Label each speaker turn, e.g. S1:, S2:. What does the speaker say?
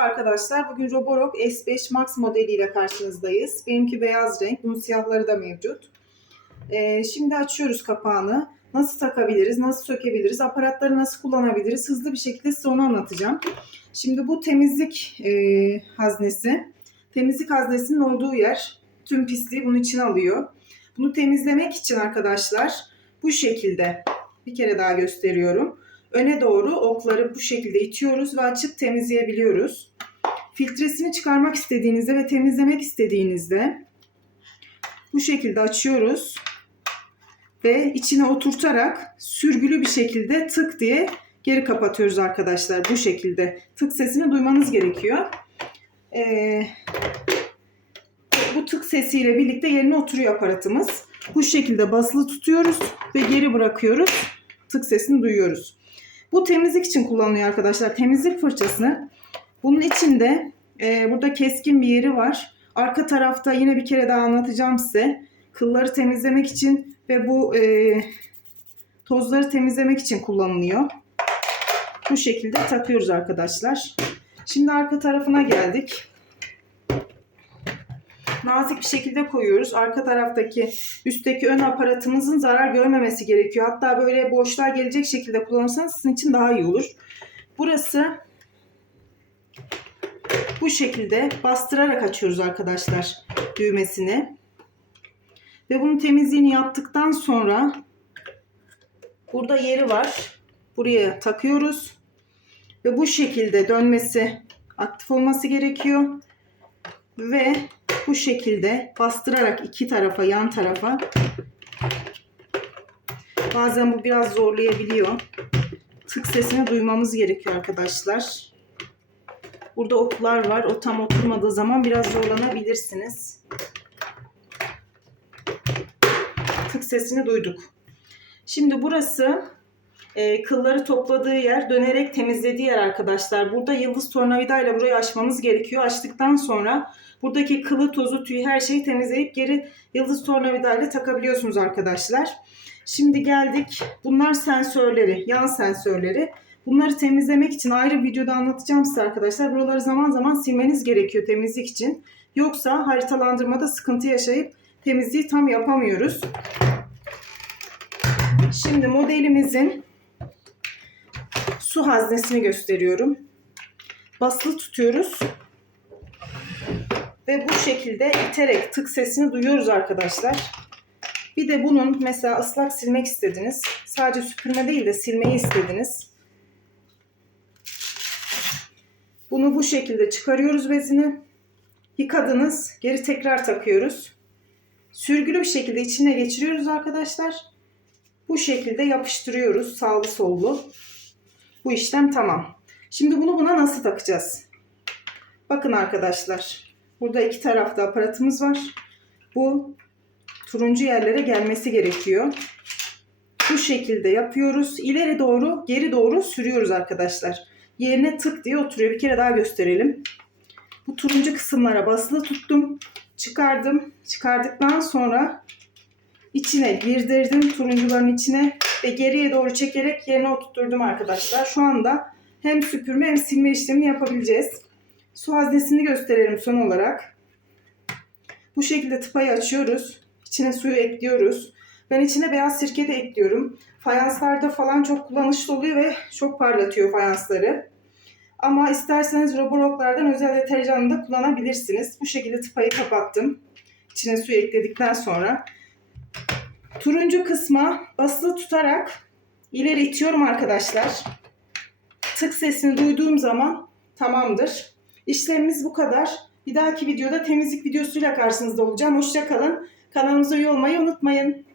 S1: arkadaşlar. Bugün Roborock S5 Max modeliyle karşınızdayız. Benimki beyaz renk. Bunun siyahları da mevcut. Ee, şimdi açıyoruz kapağını. Nasıl takabiliriz, nasıl sökebiliriz, aparatları nasıl kullanabiliriz hızlı bir şekilde size onu anlatacağım. Şimdi bu temizlik e, haznesi. Temizlik haznesinin olduğu yer tüm pisliği bunun içine alıyor. Bunu temizlemek için arkadaşlar bu şekilde bir kere daha gösteriyorum. Öne doğru okları bu şekilde itiyoruz ve açıp temizleyebiliyoruz. Filtresini çıkarmak istediğinizde ve temizlemek istediğinizde bu şekilde açıyoruz ve içine oturtarak sürgülü bir şekilde tık diye geri kapatıyoruz arkadaşlar. Bu şekilde tık sesini duymanız gerekiyor. Ee, bu tık sesiyle birlikte yerine oturuyor aparatımız. Bu şekilde basılı tutuyoruz ve geri bırakıyoruz. Tık sesini duyuyoruz. Bu temizlik için kullanılıyor arkadaşlar. Temizlik fırçasını. Bunun içinde e, burada keskin bir yeri var. Arka tarafta yine bir kere daha anlatacağım size. Kılları temizlemek için ve bu e, tozları temizlemek için kullanılıyor. Bu şekilde takıyoruz arkadaşlar. Şimdi arka tarafına geldik. Nazik bir şekilde koyuyoruz. Arka taraftaki üstteki ön aparatımızın zarar görmemesi gerekiyor. Hatta böyle boşluğa gelecek şekilde kullanırsanız sizin için daha iyi olur. Burası bu şekilde bastırarak açıyoruz arkadaşlar düğmesini. Ve bunun temizliğini yaptıktan sonra burada yeri var. Buraya takıyoruz. Ve bu şekilde dönmesi aktif olması gerekiyor. Ve bu şekilde bastırarak iki tarafa yan tarafa bazen bu biraz zorlayabiliyor. Tık sesini duymamız gerekiyor arkadaşlar. Burada oklar var. O tam oturmadığı zaman biraz zorlanabilirsiniz. Tık sesini duyduk. Şimdi burası e, kılları topladığı yer, dönerek temizlediği yer arkadaşlar. Burada yıldız tornavida ile burayı açmamız gerekiyor. Açtıktan sonra buradaki kılı, tozu, tüyü her şeyi temizleyip geri yıldız tornavida ile takabiliyorsunuz arkadaşlar. Şimdi geldik. Bunlar sensörleri, yan sensörleri. Bunları temizlemek için ayrı videoda anlatacağım size arkadaşlar. Buraları zaman zaman silmeniz gerekiyor temizlik için. Yoksa haritalandırmada sıkıntı yaşayıp temizliği tam yapamıyoruz. Şimdi modelimizin su haznesini gösteriyorum. Basılı tutuyoruz. Ve bu şekilde iterek tık sesini duyuyoruz arkadaşlar. Bir de bunun mesela ıslak silmek istediniz. Sadece süpürme değil de silmeyi istediniz. Bunu bu şekilde çıkarıyoruz bezini. Yıkadınız. Geri tekrar takıyoruz. Sürgülü bir şekilde içine geçiriyoruz arkadaşlar. Bu şekilde yapıştırıyoruz sağlı sollu. Bu işlem tamam. Şimdi bunu buna nasıl takacağız? Bakın arkadaşlar. Burada iki tarafta aparatımız var. Bu turuncu yerlere gelmesi gerekiyor. Bu şekilde yapıyoruz. İleri doğru, geri doğru sürüyoruz arkadaşlar. Yerine tık diye oturuyor. Bir kere daha gösterelim. Bu turuncu kısımlara basılı tuttum. Çıkardım. Çıkardıktan sonra içine girdirdim turuncuların içine ve geriye doğru çekerek yerine oturtturdum arkadaşlar. Şu anda hem süpürme hem silme işlemini yapabileceğiz. Su haznesini gösterelim son olarak. Bu şekilde tıpayı açıyoruz. İçine suyu ekliyoruz. Ben içine beyaz sirke de ekliyorum. Fayanslarda falan çok kullanışlı oluyor ve çok parlatıyor fayansları. Ama isterseniz Roborock'lardan özel deterjanını da kullanabilirsiniz. Bu şekilde tıpayı kapattım. İçine suyu ekledikten sonra. Turuncu kısma basılı tutarak ileri itiyorum arkadaşlar. Tık sesini duyduğum zaman tamamdır. İşlemimiz bu kadar. Bir dahaki videoda temizlik videosuyla karşınızda olacağım. Hoşçakalın. Kanalımıza üye olmayı unutmayın.